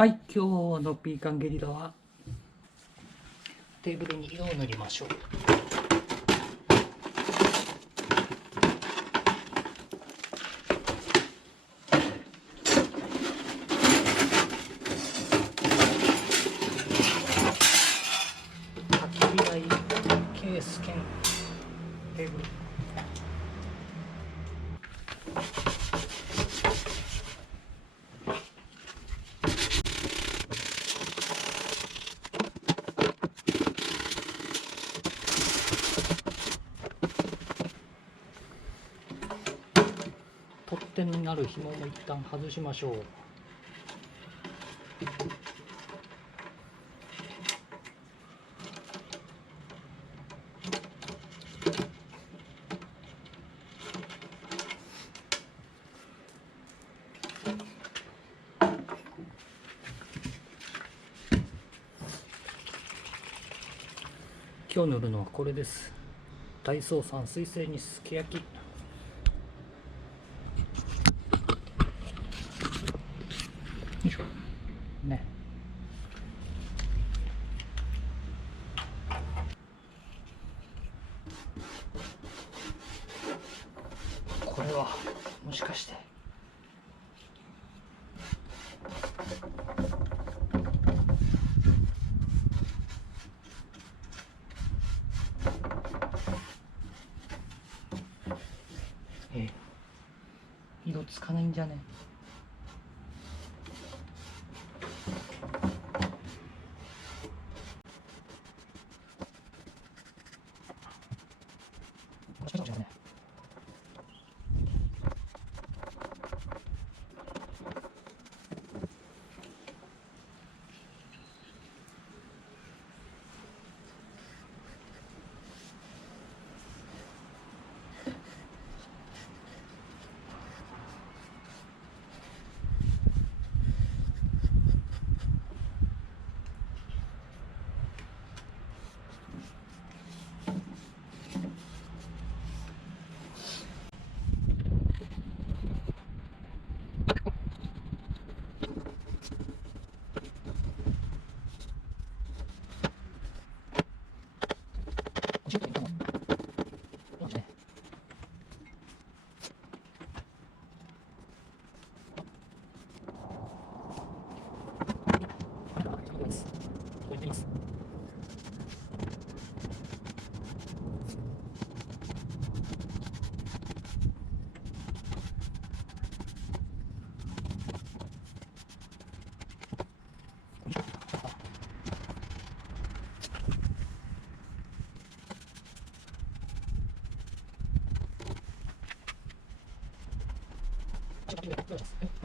はい、今日のピーカンゲリラはテーブルに色を塗りましょう。焚き火台ケース兼テーブル。取っ手になる紐も一旦外しましょう。今日塗るのはこれです。ダイソーさん水性にすき焼き。よいしょね。これはもしかして色つかないんじゃね。はい。